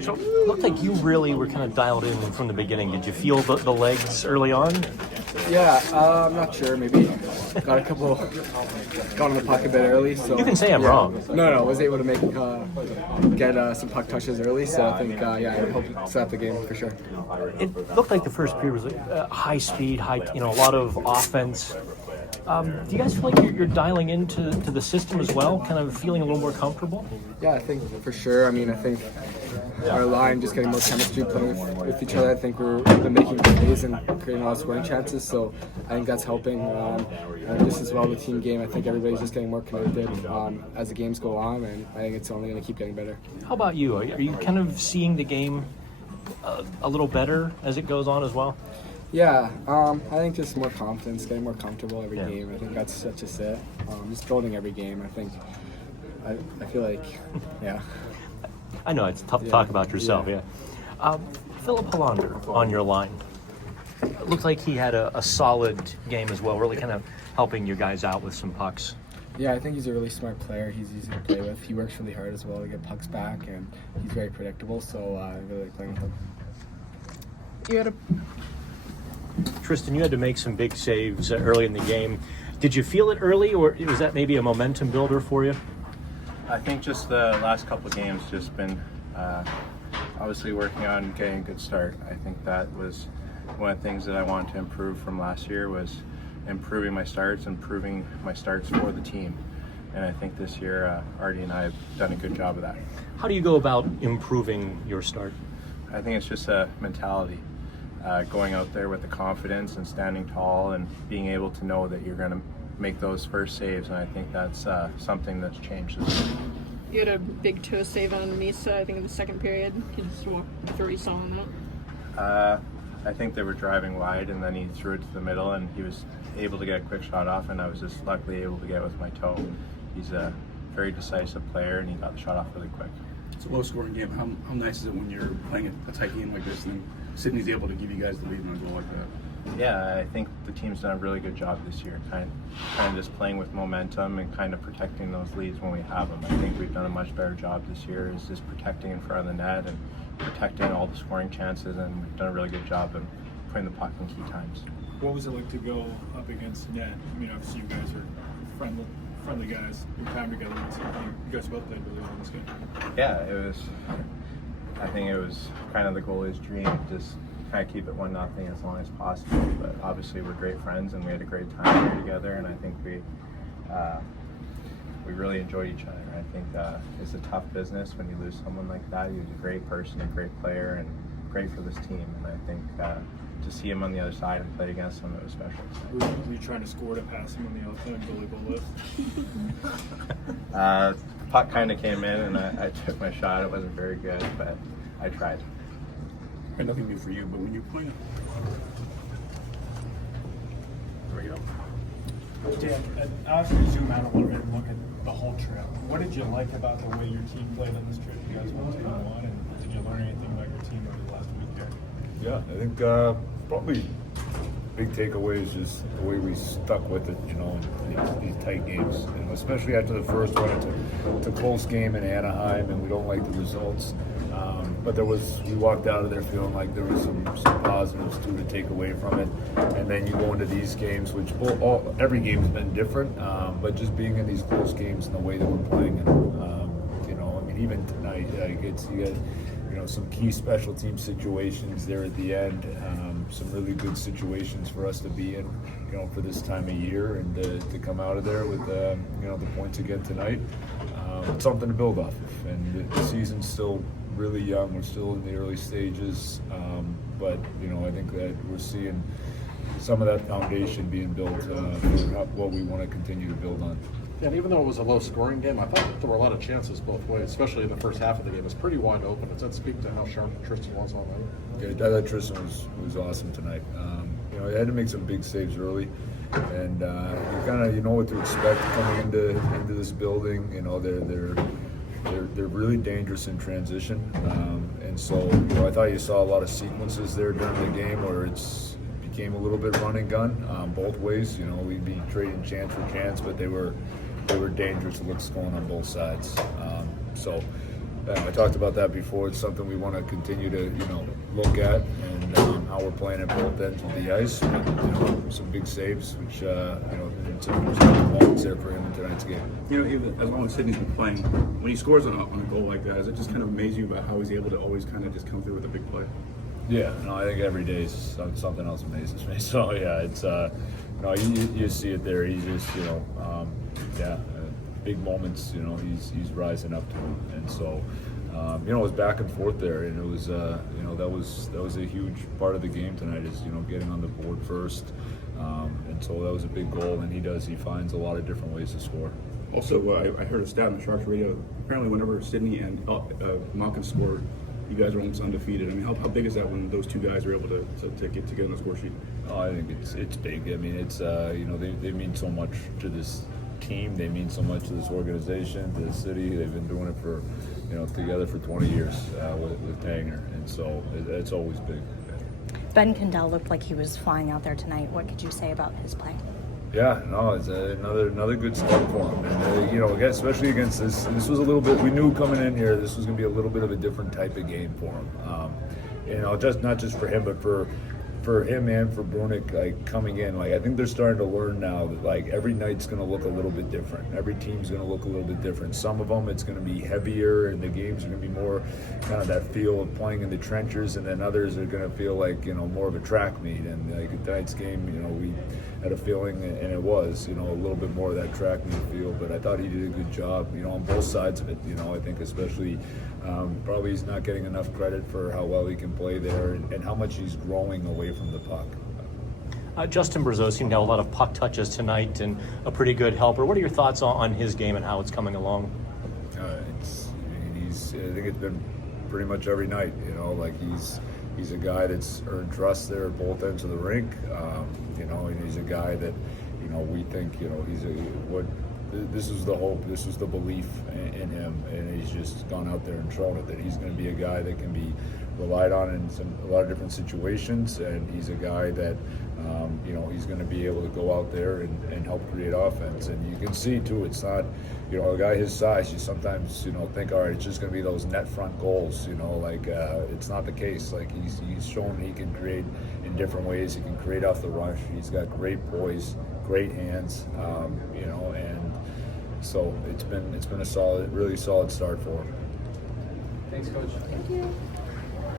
So it looked like you really were kind of dialed in from the beginning. Did you feel the legs early on? Yeah, I'm not sure. Maybe got on the puck a bit early. So You can say I'm wrong. No, was able to get some puck touches early. So I think, I hope to set up the game for sure. It looked like the first period was high speed, a lot of offense. Do you guys feel like you're dialing into the system as well, kind of feeling a little more comfortable? Yeah, I think for sure. I mean, I think our line just getting more chemistry, playing with each other. I think we've been making plays and creating a lot of scoring chances, so I think that's helping. And just as well the team game, I think everybody's just getting more connected as the games go on, and I think it's only going to keep getting better. How about you? Are you kind of seeing the game a little better as it goes on as well? Yeah, I think just more confidence, getting more comfortable every game. I think that's such a set. Just building every game. I think I feel like, yeah. I know it's tough to talk about yourself. Yeah. Philip Hollander on your line. It looked like he had a solid game as well, really kind of helping you guys out with some pucks. Yeah, I think he's a really smart player. He's easy to play with. He works really hard as well to get pucks back, and he's very predictable. So I really like playing with him. Tristan, you had to make some big saves early in the game. Did you feel it early, or was that maybe a momentum builder for you? I think just the last couple of games just been obviously working on getting a good start. I think that was one of the things that I wanted to improve from last year was improving my starts, improving my starts for the team. And I think this year Artie and I have done a good job of that. How do you go about improving your start? I think it's just a mentality. Going out there with the confidence and standing tall and being able to know that you're going to make those first saves, and I think that's something that's changed this year. You had a big toe save on Misa, I think, in the second period. Can you just walk through what you saw on that? I think they were driving wide, and then he threw it to the middle, and he was able to get a quick shot off, and I was just luckily able to get it with my toe. He's a very decisive player, and he got the shot off really quick. It's a low-scoring game. How nice is it when you're playing a tight game like this, and then Sydney's able to give you guys the lead in a goal like that? Yeah, I think the team's done a really good job this year, kind of just playing with momentum and kind of protecting those leads when we have them. I think we've done a much better job this year, is just protecting in front of the net and protecting all the scoring chances, and we've done a really good job of putting the puck in key times. What was it like to go up against net? I mean, obviously you guys are friendly guys. Your time together, you guys both played really well in this game. Yeah, I think it was kind of the goalie's dream, just kind of keep it 1-0 as long as possible. But obviously we're great friends and we had a great time here together, and I think we really enjoyed each other. I think it's a tough business when you lose someone like that. He was a great person, a great player, and great for this team. And I think to see him on the other side and play against him, it was special. Were you trying to score to pass him on the outside goalie goal lift? The puck kind of came in and I took my shot. It wasn't very good, but I tried. And nothing new for you, but when you play, there we go. Dan, ask you to zoom out a little bit and look at the whole trip. What did you like about the way your team played on this trip? You guys went 2-1, and did you learn anything about your team over the last week here? Yeah, I think probably big takeaway is just the way we stuck with it, in these tight games, especially after the first one. It's a close game in Anaheim, and we don't like the results. But we walked out of there feeling like there was some positives too to take away from it. And then you go into these games, which every game's been different, but just being in these close games and the way that we're playing it, even tonight, you got some key special team situations there at the end, some really good situations for us to be in, for this time of year, and to come out of there with the points again tonight. Something to build off of, and the season's still really young. We're still in the early stages, but I think that we're seeing some of that foundation being built for what we want to continue to build on. And even though it was a low-scoring game, I thought there were a lot of chances both ways, especially in the first half of the game. It was pretty wide open. Does that speak to how sharp Tristan was on that? Yeah, I thought Tristan was awesome tonight. He had to make some big saves early, and you kind of know what to expect coming into this building. They're really dangerous in transition, and so I thought you saw a lot of sequences there during the game where it became a little bit run and gun both ways. We'd be trading chance for chance, but they were dangerous looks going on both sides. So I talked about that before. It's something we want to continue to, look at, and how we're playing at both ends of the ice. But, some big saves, which and some moments there for him in tonight's game. Even as long as Sidney's been playing, when he scores on a goal like that, does it just kind of amaze you about how he's able to always kind of just come through with a big play? Yeah, I think every day is something else amazes me. So yeah, it's you see it there. He's just big moments. He's rising up to them, and so it was back and forth there, and it was that was a huge part of the game tonight. Is getting on the board first, and so that was a big goal. And he finds a lot of different ways to score. Also, I heard a stat on the Sharks radio. Apparently, whenever Sidney and Malkin scored, you guys are almost undefeated. I mean, how big is that when those two guys are able to get on the score sheet? Oh, I think it's big. I mean, it's they mean so much to this team. They mean so much to this organization, to the city. They've been doing it for together for 20 years with Tanger, and so it's always big. Ben Kindel looked like he was flying out there tonight. What could you say about his play? Yeah, no, it's another good start for him, and again, especially against this. This was a little bit. We knew coming in here, this was going to be a little bit of a different type of game for him. Just not just for him, but for him and for Brunik, like coming in. Like I think they're starting to learn now that like every night's going to look a little bit different. Every team's going to look a little bit different. Some of them it's going to be heavier, and the games are going to be more kind of that feel of playing in the trenches, and then others are going to feel like more of a track meet. And like tonight's game, we had a feeling, and it was a little bit more of that track meet feel. But I thought he did a good job, on both sides of it. I think especially probably he's not getting enough credit for how well he can play there and how much he's growing away from the puck. Justin Brzezowski got a lot of puck touches tonight and a pretty good helper. What are your thoughts on his game and how it's coming along? I think it's been pretty much every night. Like he's a guy that's earned trust there at both ends of the rink. And he's a guy that we think this is the hope, this is the belief in him, and he's just gone out there and shown it that he's going to be a guy that can be relied on in a lot of different situations, and he's a guy that he's going to be able to go out there and help create offense. And you can see too, it's not a guy his size, you sometimes think, all right, it's just going to be those net front goals, it's not the case. Like he's shown he can create in different ways. He can create off the rush. He's got great poise, great hands, and so it's been a really solid start for him. Thanks, Coach. Thank you.